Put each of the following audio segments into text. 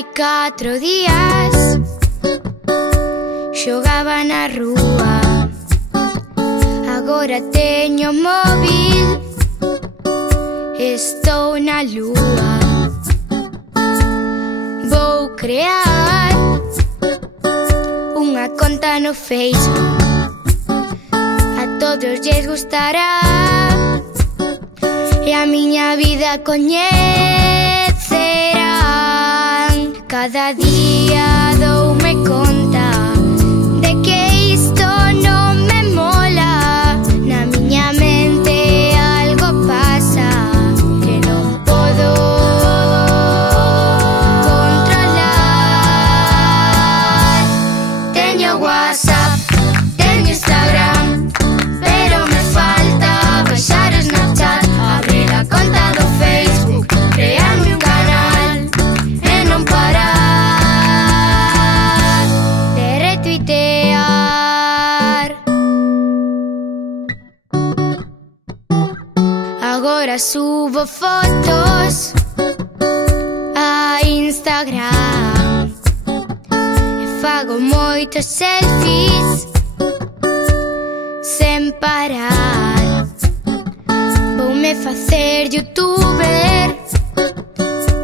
Hai 4 días xogaba na rúa. Agora teño móvil, estou na lúa. Vou crear unha conta no Facebook, a todos lles gustará e a miña vida coñecerán. Cada día doume conta de que isto non me mola. Na miña mente algo pasa que non podo controlar. Teño WhatsApp, teño Instagram, pero me falta baixar o Snapchat, abrir a conta do Facebook, crearme un canal e non parar de retuitear. Agora subo fotos a Instagram e fago moitos selfies sen parar. Voume facer youtuber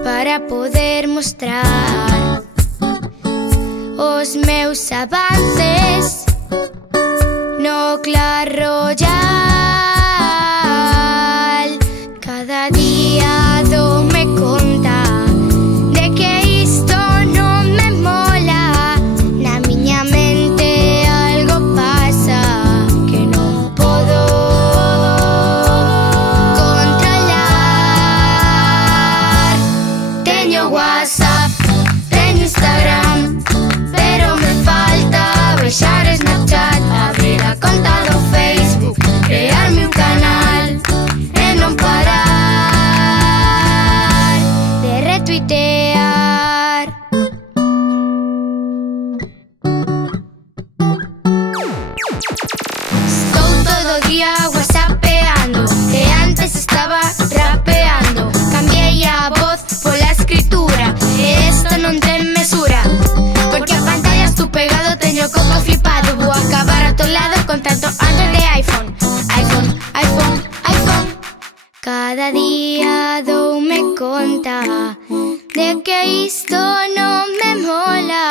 para poder mostrar os meus avances no Clash Royale. Cada día doume conta de que isto non me mola. Na miña mente algo pasa que non podo controlar. Teño WhatsApp, teño Instagram, pero me falta baixar Snapchat, abrir a conta do Facebook, crearme un canal e non parar de retuitear. Estou todo o día whatsappeando e antes estaba rapeando. Cambiei a voz pola escritura e isto non ten mesura, porque a pantalla estou pegado, teño coco flipado. Vou acabar atolado con tanto Android de iPhone. iPhone, iPhone, iPhone. Cada día doume conta de que isto non me mola.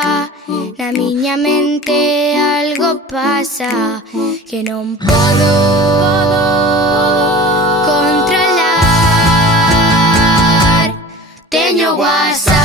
Na miña mente algo pasa que non podo controlar. Teño WhatsApp,